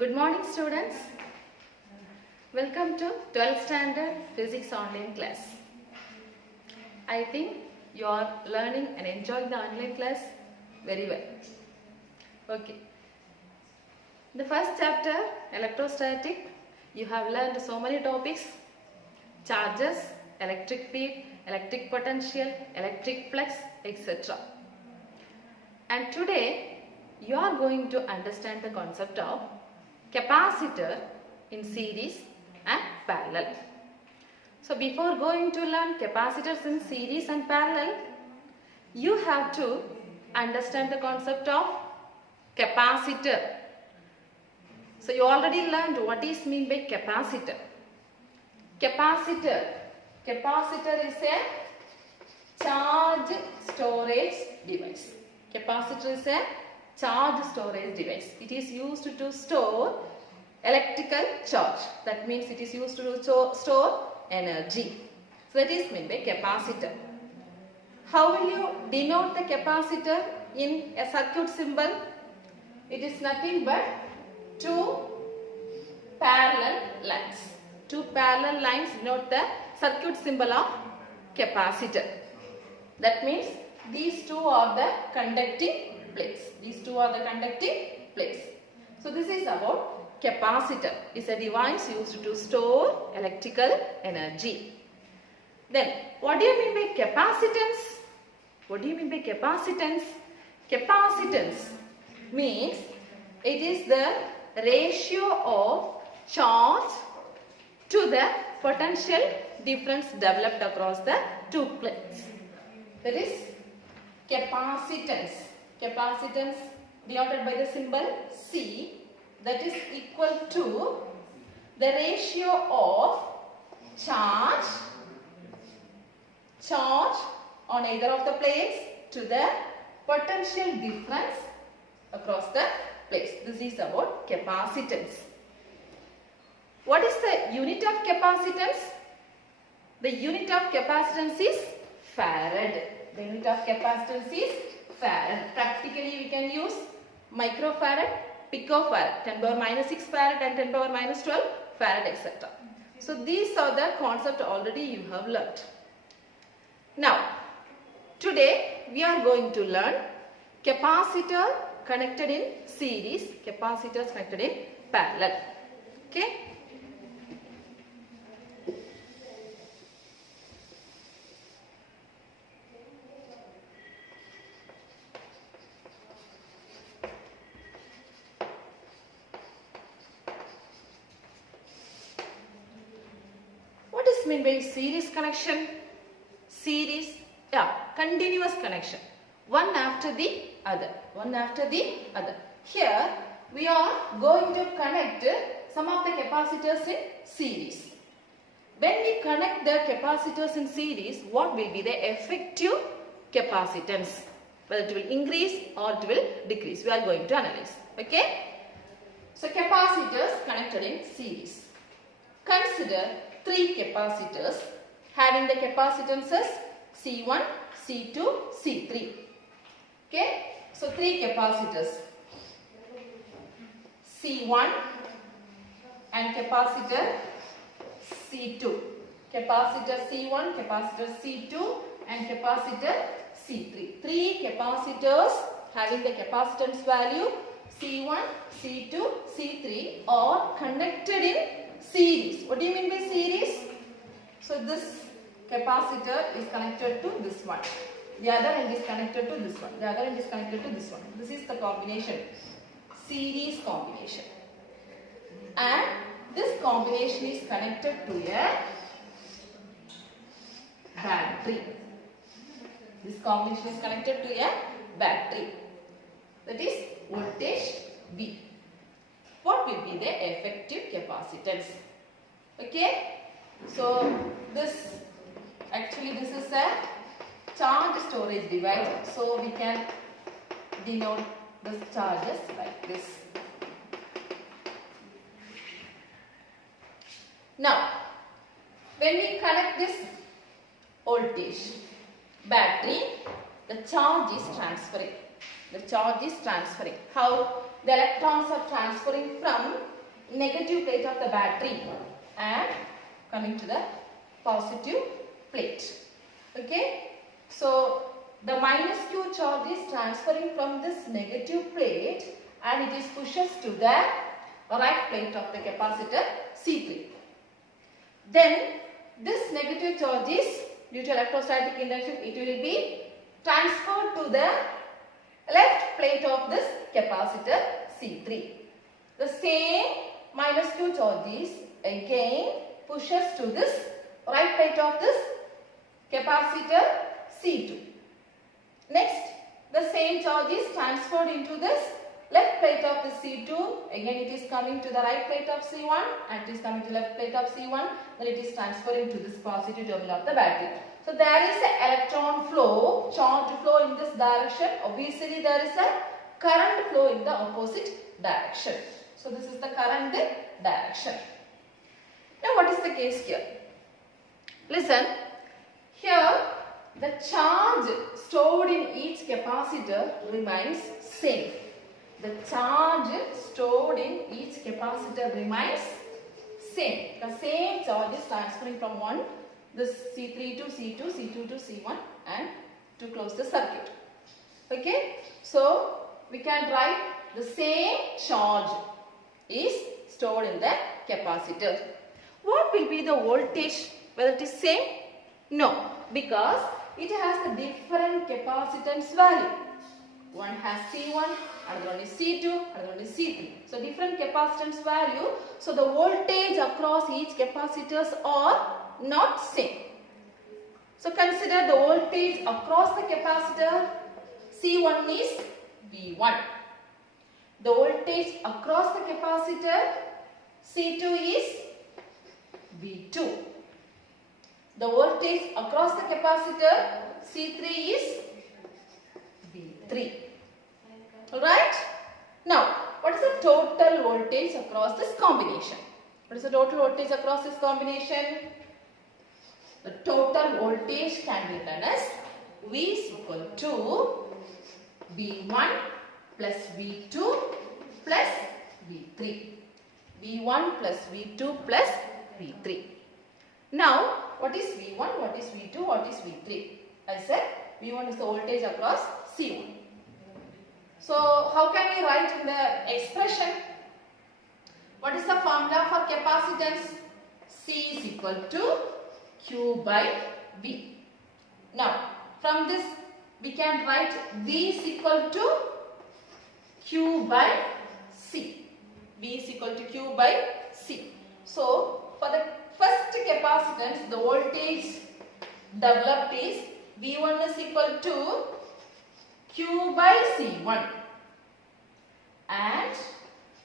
Good morning students. Welcome to 12th standard physics online class. I think you are learning and enjoying the online class very well. Okay. The first chapter, electrostatic, you have learned so many topics: charges, electric field, electric potential, electric flux, etc. And today you are going to understand the concept of capacitor in series and parallel. So before going to learn capacitors in series and parallel, you have to understand the concept of capacitor. So you already learned what is meant by capacitor. Capacitor is a charge storage device. Capacitor is a charge storage device. It is used to store electrical charge. That means it is used to store energy. So that is meant by capacitor. How will you denote the capacitor in a circuit symbol? It is nothing but two parallel lines. Two parallel lines denote the circuit symbol of capacitor. That means these two are the conducting plates. These two are the conducting plates. So this is about capacitor. It's a device used to store electrical energy. Then what do you mean by capacitance? What do you mean by capacitance? Capacitance means it is the ratio of charge to the potential difference developed across the two plates. That is capacitance. Capacitance denoted by the symbol C, that is equal to the ratio of charge on either of the plates to the potential difference across the plates. This is about capacitance. What is the unit of capacitance? The unit of capacitance is farad. The unit of capacitance is farad. Practically we can use microfarad, picofarad, 10 power minus 6 farad and 10 power minus 12 farad, etc. So these are the concepts already you have learnt. Now today we are going to learn capacitor connected in series, capacitors connected in parallel. Okay. Mean by series connection? Series, continuous connection, one after the other. Here we are going to connect some of the capacitors in series. When we connect the capacitors in series, what will be the effective capacitance? Whether it will increase or it will decrease, we are going to analyze. Okay. So capacitors connected in series. Consider three capacitors having the capacitances C1, C2, C3. Okay. So three capacitors C1 and capacitor C2. Capacitor C1, capacitor C2 and capacitor C3. Three capacitors having the capacitance value C1, C2, C3 are connected in series. What do you mean by series? So this capacitor is connected to this one. The other end is connected to this one. The other end is connected to this one. This is the combination. Series combination. And this combination is connected to a battery. This combination is connected to a battery. That is voltage V. What will be the effective capacitance? Okay. So this is a charge storage device. So we can denote the charges like this. Now when we connect this voltage battery, the charge is transferring. How? the electrons are transferring from negative plate of the battery and coming to the positive plate. Okay. So the minus Q charge is transferring from this negative plate and it is pushes to the right plate of the capacitor C3. Then this negative charge is due to electrostatic induction, it will be transferred to the left plate of this capacitor C3. The same minus Q charge is again pushes to this right plate of this capacitor C2. Next, the same charge is transferred into this left plate of the C2. Again, it is coming to the right plate of C1 and it is coming to the left plate of C1. Then it is transferring to this positive terminal of the battery. So there is an electron flow, charge flow in this direction. Obviously, there is a current flow in the opposite direction. So this is the current direction. Now, what is the case here? Listen, here the charge stored in each capacitor remains same. The charge stored in each capacitor remains same. The same charge is transferring from one, this C3 to C2, C2 to C1 and to close the circuit. Okay. So, we can write the same charge is stored in the capacitor. What will be the voltage? Whether it is same? No, because it has a different capacitance value. One has C1, another one is C2, another one is C3. So different capacitance value. So the voltage across each capacitors are not same. So consider the voltage across the capacitor. C1 is V1. The voltage across the capacitor C2 is V2. The voltage across the capacitor C3 is V3. Alright? Now, what is the total voltage across this combination? What is the total voltage across this combination? The total voltage can be written as V is equal to V1 plus V2 plus V3. V1 plus V2 plus V3. Now, what is V1, what is V2, what is V3? I said V1 is the voltage across C1. So, how can we write in the expression? What is the formula for capacitance? C is equal to Q by V. Now, from this we can write V is equal to Q by C. V is equal to Q by C. So, for the first capacitance, the voltage developed is V1 is equal to Q by C1 and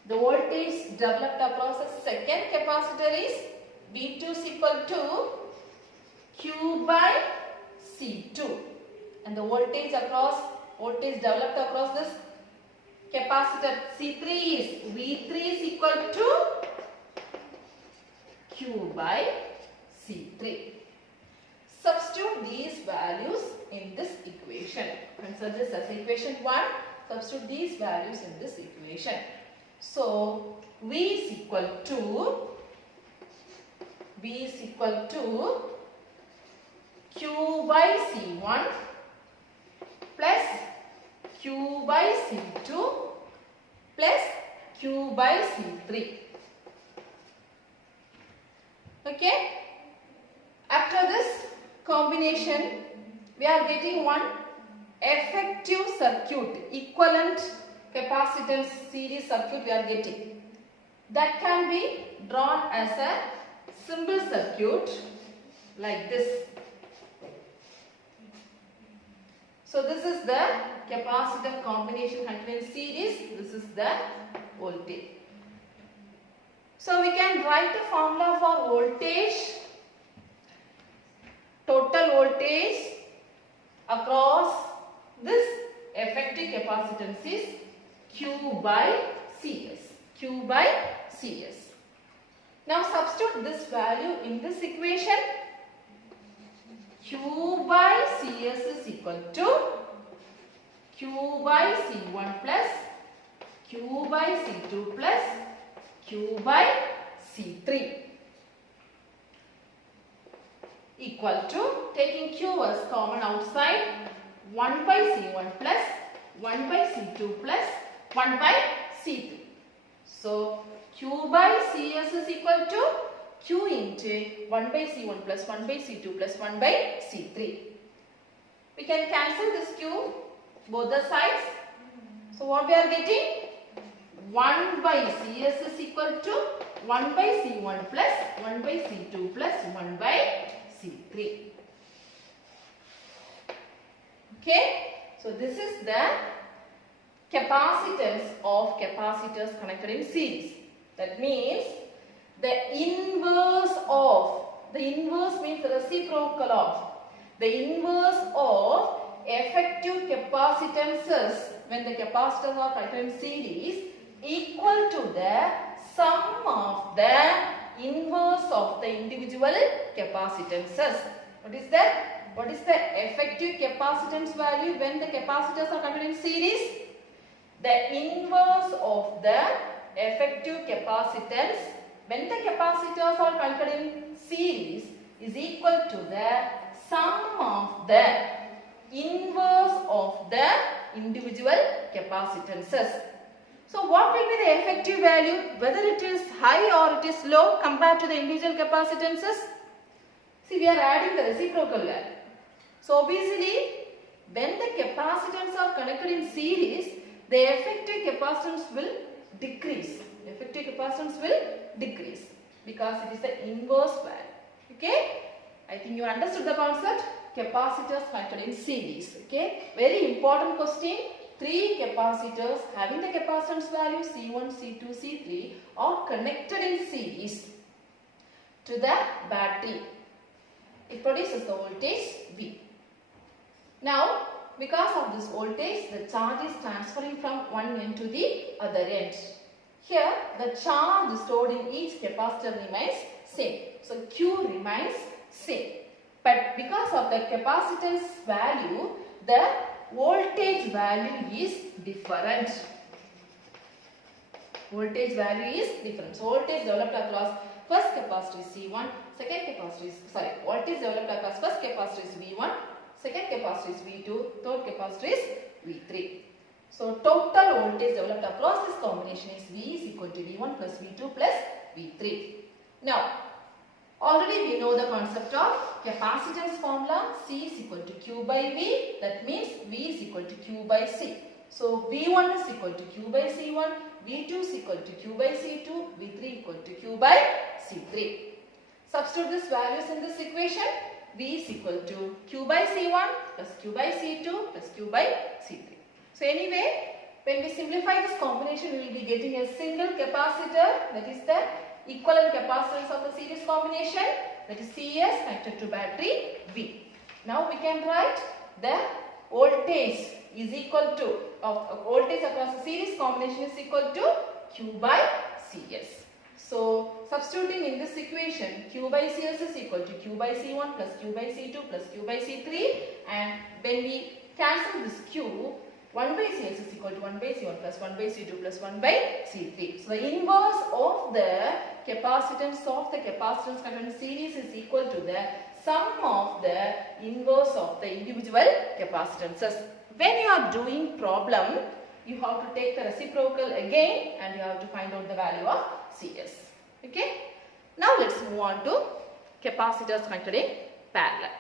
the voltage developed across the second capacitor is V2 is equal to Q by C2 and the voltage developed across this capacitor C3 is V3 is equal to Q by C3. Substitute these values in this equation. Consider this as equation 1. Substitute these values in this equation. So, V is equal to Q by C1 plus Q by C2 plus Q by C3. Okay. After this combination, we are getting one effective circuit, equivalent capacitance series circuit we are getting. That can be drawn as a simple circuit like this. So this is the capacitor combination containing series. This is the voltage. So we can write the formula for voltage. Total voltage across this effective capacitance is Q by Cs. Q by Cs. Now substitute this value in this equation. Q by Cs is equal to Q by C1 plus Q by C2 plus Q by C3 equal to, taking Q as common outside, 1 by C1 plus 1 by C2 plus 1 by C3. So Q by CS is equal to Q into 1 by C1 plus 1 by C2 plus 1 by C3. We can cancel this Q both the sides. So what we are getting? 1 by CS is equal to 1 by C1 plus 1 by C2 plus 1 by C3. Okay. So this is the capacitance of capacitors connected in series. That means the inverse means the reciprocal of, the inverse of effective capacitances when the capacitors are connected in series equal to the sum of the inverse of the individual capacitances. What is that? What is the effective capacitance value when the capacitors are connected in series? The inverse of the effective capacitance when the capacitors are connected in series is equal to the sum of the inverse of the individual capacitances. So what will be the effective value, whether it is high or it is low compared to the individual capacitances? See, we are adding the reciprocal value. So obviously, when the capacitors are connected in series, the effective capacitance will decrease. Effective capacitance will decrease because it is the inverse value. Okay? I think you understood the concept. Capacitors connected in series. Okay? Very important question. 3 capacitors having the capacitance value C1, C2, C3 are connected in series to the battery. It produces the voltage V. Now, because of this voltage, the charge is transferring from one end to the other end. Here, the charge stored in each capacitor remains same. So, Q remains same. But because of the capacitance value, the voltage value is different. Voltage value is different. So, voltage developed across first capacitor is C1, second capacitor is, voltage developed across first capacitor is V1, second capacitor is V2, third capacitor is V3. So, total voltage developed across this combination is V is equal to V1 plus V2 plus V3. Now, already we know the concept of capacitance formula. C is equal to Q by V. That means V is equal to Q by C. So, V1 is equal to Q by C1, V2 is equal to Q by C2, V3 equal to Q by C3. Substitute these values in this equation. V is equal to Q by C1 plus Q by C2 plus Q by C3. So, anyway, when we simplify this combination, we will be getting a single capacitor, that is the equivalent capacitance of the series combination, that is CS connected to battery V. Now, we can write the voltage is equal to, voltage across the series combination is equal to Q by CS. So, substituting in this equation, Q by CS is equal to Q by C1 plus Q by C2 plus Q by C3, and when we cancel this Q, 1 by CS is equal to 1 by C1 plus 1 by C2 plus 1 by C3. So, the inverse of the capacitance of the capacitance connected in series is equal to the sum of the inverse of the individual capacitances. When you are doing problem, you have to take the reciprocal again and you have to find out the value of CS. Okay. Now, let us move on to capacitors connected in parallel.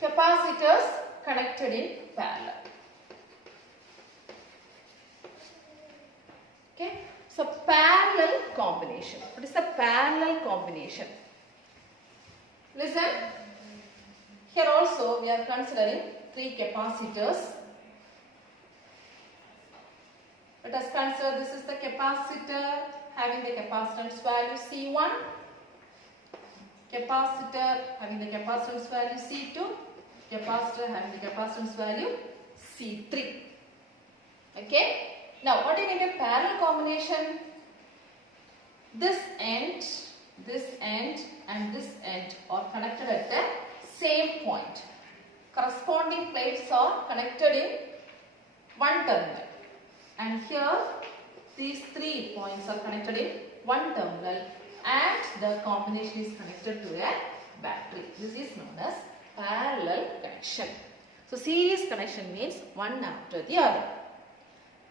Capacitors connected in parallel. Okay. So, parallel combination. What is the parallel combination? Listen. Here also we are considering 3 capacitors. Let us consider this is the capacitor having the capacitance value C1. capacitor having the capacitance value C2, capacitor having the capacitance value C3. Okay. Now what do you mean by parallel combination? This end and this end are connected at the same point. Corresponding plates are connected in one terminal, and here these 3 points are connected in one terminal, and the combination is connected to a battery. This is known as parallel connection. So series connection means one after the other.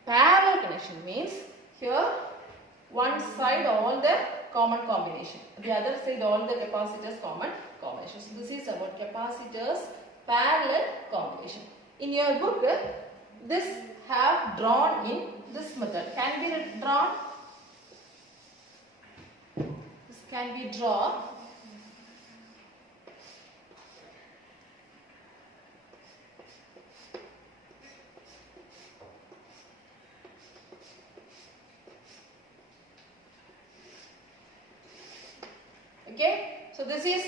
Parallel connection means here one side all the common combination, the other side all the capacitors common combination. So this is about capacitors parallel combination. In your book, this have drawn in this method. Can be drawn. This can be drawn. Okay, so this is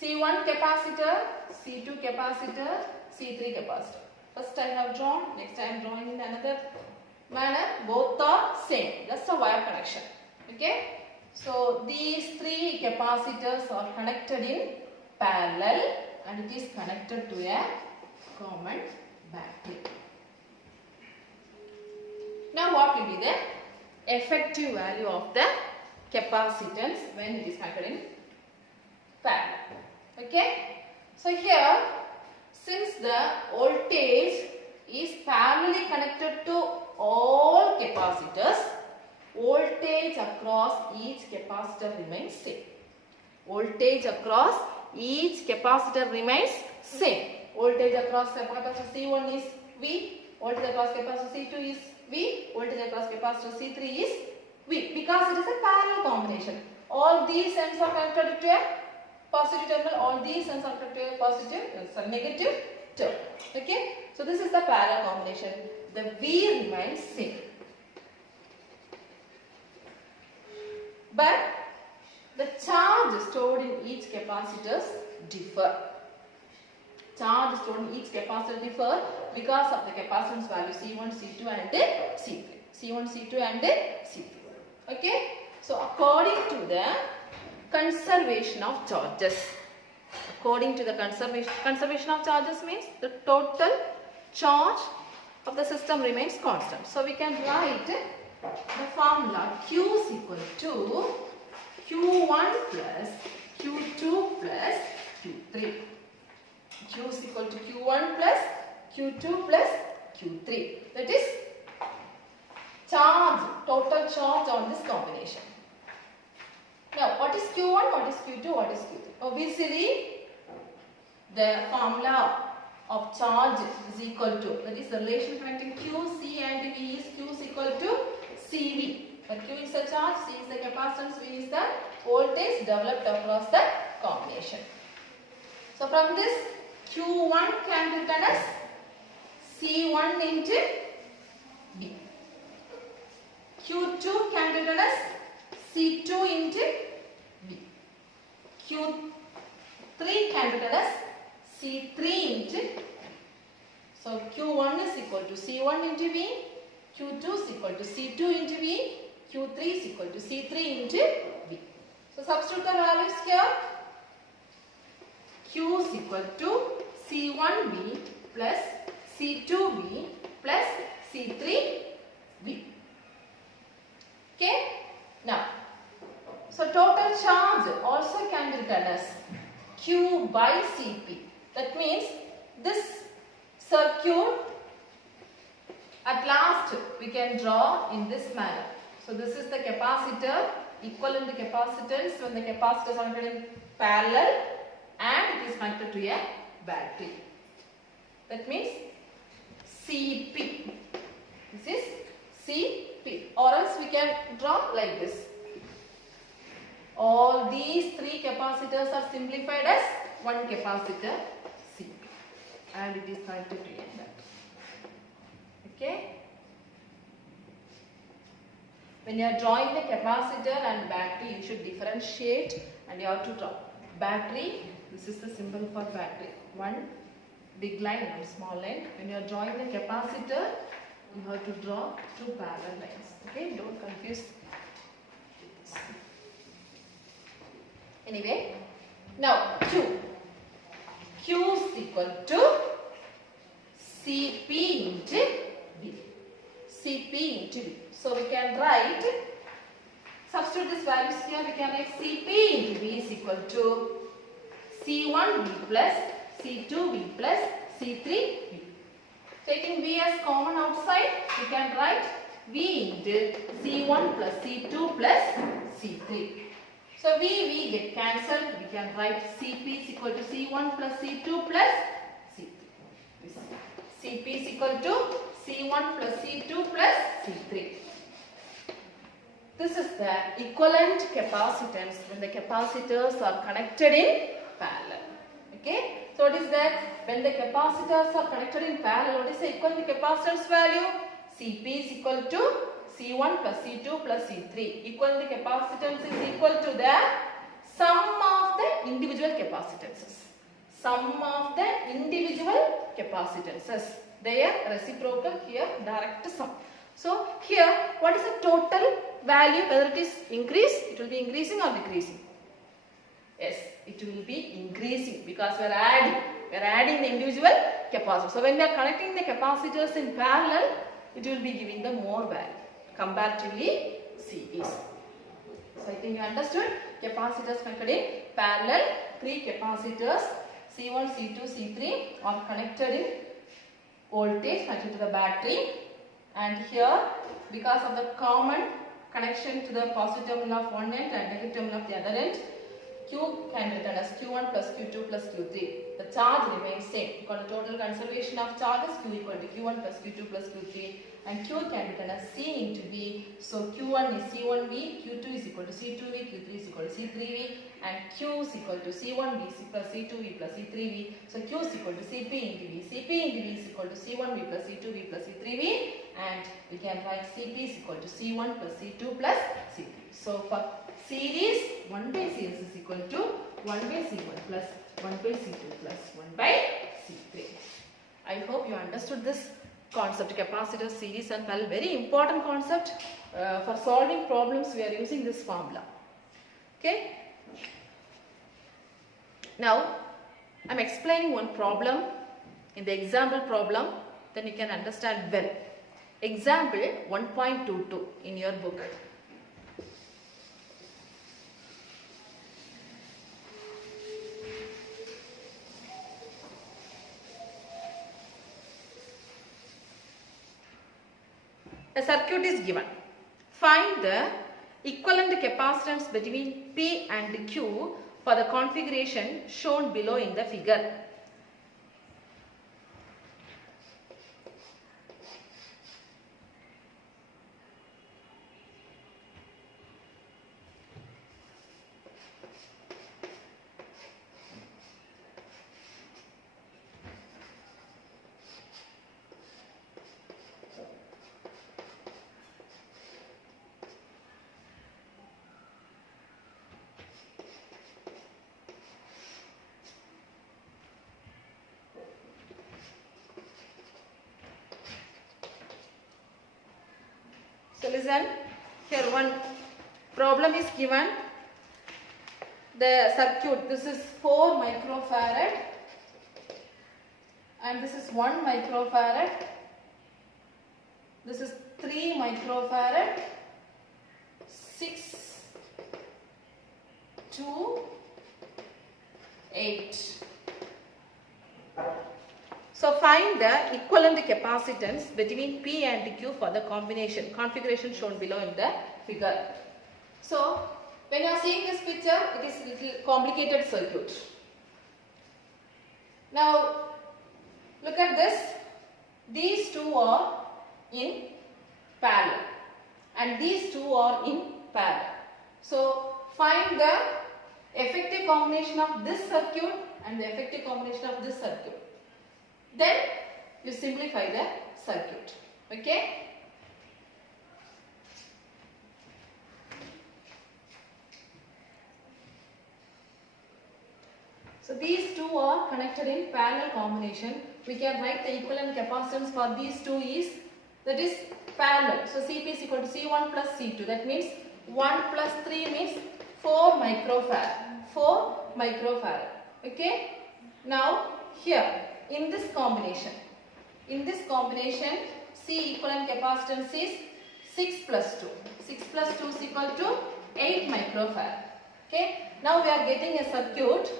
C1 capacitor, C2 capacitor, C3 capacitor. First I have drawn, next I am drawing in another manner. Both are same, just a wire connection. Okay, so these 3 capacitors are connected in parallel and it is connected to a common battery. Now what will be the effective value of the capacitance when it is connected in parallel? Okay, so here since the voltage is parallelly connected to all capacitors, voltage across each capacitor remains same. Voltage across each capacitor remains same. Voltage across capacitor C1 is V, voltage across capacitor C2 is V, voltage across capacitor C3 is V, because it is a parallel combination. All these ends are connected to a positive terminal, all these ends are connected to a positive, negative terminal. Okay, so this is the parallel combination. The V remains same. But the charge stored in each capacitors differ. Charge stored in each capacitor differ because of the capacitance value C1, C2 and C3. C1, C2 and C3. Okay, so according to the conservation of charges. According to the conservation of charges means the total charge of the system remains constant. So we can write the formula Q is equal to Q1 plus Q2 plus Q3. Q is equal to Q1 plus Q2 plus Q3. That is charge, total charge on this combination. Now, what is Q1, what is Q2, what is Q3? Obviously, the formula of charge is equal to, that is the relation connecting Q, C and V is Q is equal to CV. But Q is the charge, C is the capacitance, V is the voltage developed across the combination. So, from this, Q1 can be written as C1 into V. Q2 can be written as C2 into V. Q3 can be written as C3 into V. So Q1 is equal to C1 into V, Q2 is equal to C2 into V, Q3 is equal to C3 into V. So substitute the values here. Q is equal to C1V plus C2V plus C3V. Okay. Now, so total charge also can be written as Q by Cp. That means this circuit at last we can draw in this manner. So this is the capacitor, equivalent capacitance when the capacitors are connected in parallel and it is connected to a battery. That means Cp. This is Cp, or else we can draw like this. All these 3 capacitors are simplified as one capacitor Cp and it is connected to a battery. Okay. When you are drawing the capacitor and battery, you should differentiate and you have to draw. Battery, this is the symbol for battery. One big line and small line. When you are drawing the capacitor, you have to draw two parallel lines. Okay, don't confuse. Anyway, now Q. Q is equal to Cp into V. Cp into V. So we can write, substitute this values here, we can write Cp into V is equal to C1V plus C2V plus C3V. Taking V as common outside, we can write V into C1 plus C2 plus C3. So V get cancelled, we can write Cp is equal to C1 plus C2 plus C3. Cp is equal to C1 plus C2 plus C3. This is the equivalent capacitance when the capacitors are connected in parallel. Okay. So what is that? When the capacitors are connected in parallel, what is the equivalent capacitance value? Cp is equal to C1 plus C2 plus C3. Equivalent capacitance is equal to the sum of the individual capacitances. Sum of the individual capacitances. They are reciprocal, here direct sum. So here, what is the total value? Whether it is increase, it will be increasing or decreasing? Yes, it will be increasing because we are adding the individual capacitors. So when we are connecting the capacitors in parallel, it will be giving the more value comparatively series. So I think you understood. Capacitors connected in parallel. Three capacitors C1, C2, C3 are connected in voltage connected to the battery. And here, because of the common connection to the positive terminal of one end and negative terminal of the other end, Q can be written as Q1 plus Q2 plus Q3. The charge remains same. Because the total conservation of charges, Q equal to Q1 plus Q2 plus Q3. And Q can be written as C into V. So Q1 is C1V, Q2 is equal to C2V, Q3 is equal to C3V. And Q is equal to C1V plus C2V plus C3V. So Q is equal to Cp into V. Cp into V is equal to C1V plus C2V plus C3V. And we can write Cp is equal to C1 plus C2 plus C3. So for series, 1 by series is equal to 1 by C1 plus 1 by C2 plus 1 by C3. I hope you understood this concept, capacitor, series and parallel. Very important concept. For solving problems, we are using this formula. Okay. Now, I am explaining one problem in the example problem. Then you can understand well. Example 1.22 in your book. A circuit is given. Find the equivalent capacitance between P and Q for the configuration shown below in the figure. So listen, here one problem is given. The circuit, this is 4 microfarad and this is 1 microfarad. This is 3 microfarad, 6, 2, 8. So find the equivalent capacitance between P and Q for the configuration shown below in the figure. So when you are seeing this picture, it is a little complicated circuit. Now look at this. These two are in parallel and these two are in parallel. So find the effective combination of this circuit and the effective combination of this circuit. Then you simplify the circuit. Okay. So these two are connected in parallel combination. We can write the equivalent capacitance for these two is, that is parallel. So Cp is equal to C1 plus C2. That means 1 plus 3 means 4 microfarad. 4 microfarad. Okay. Now here in this combination, C equivalent capacitance is 6 plus 2. 6 plus 2 is equal to 8 microfarad. Okay. Now we are getting a circuit.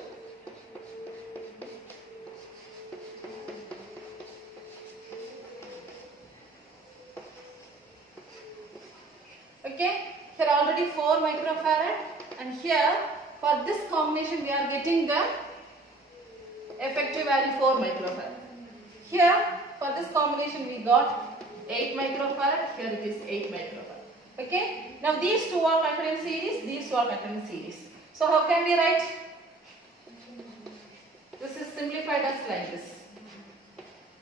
Okay. Here already 4 microfarad, and here for this combination we are getting the effective value 4 microfarad. Here for this combination we got 8 microfarad, here it is 8 microfarad. Okay. Now these two are connected in series, these two are connected in series. So how can we write? This is simplified as like this.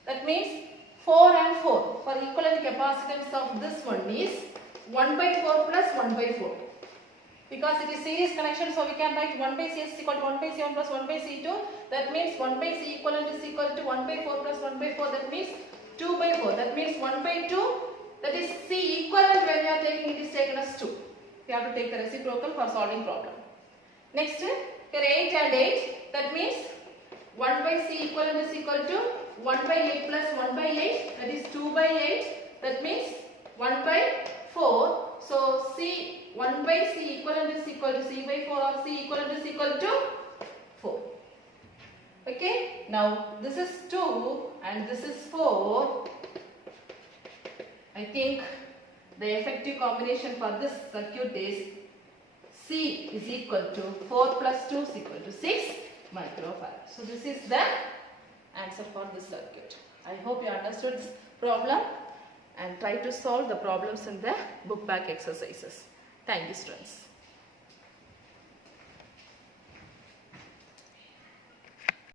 That means 4 and 4. For equivalent capacitance of this one is 1 by 4 plus 1 by 4. Because it is series connection, so we can write 1 by CS is equal to 1 by C1 plus 1 by C2. That means 1 by C equivalent is equal to 1 by 4 plus 1 by 4. That means 2 by 4. That means 1 by 2. That is C equivalent when you are taking it is taken as 2. You have to take the reciprocal for solving problem. Next, here 8 and 8. That means 1 by C equivalent is equal to 1 by 8 plus 1 by 8. That is 2 by 8. That means 1 by 4. So C 1 by C equivalent is equal to C by 4, or C equivalent is equal to 4. Okay. Now this is 2 and this is 4. I think the effective combination for this circuit is C is equal to 4 plus 2 is equal to 6 microfarad. So this is the answer for this circuit. I hope you understood this problem and try to solve the problems in the book back exercises. Thank you, students.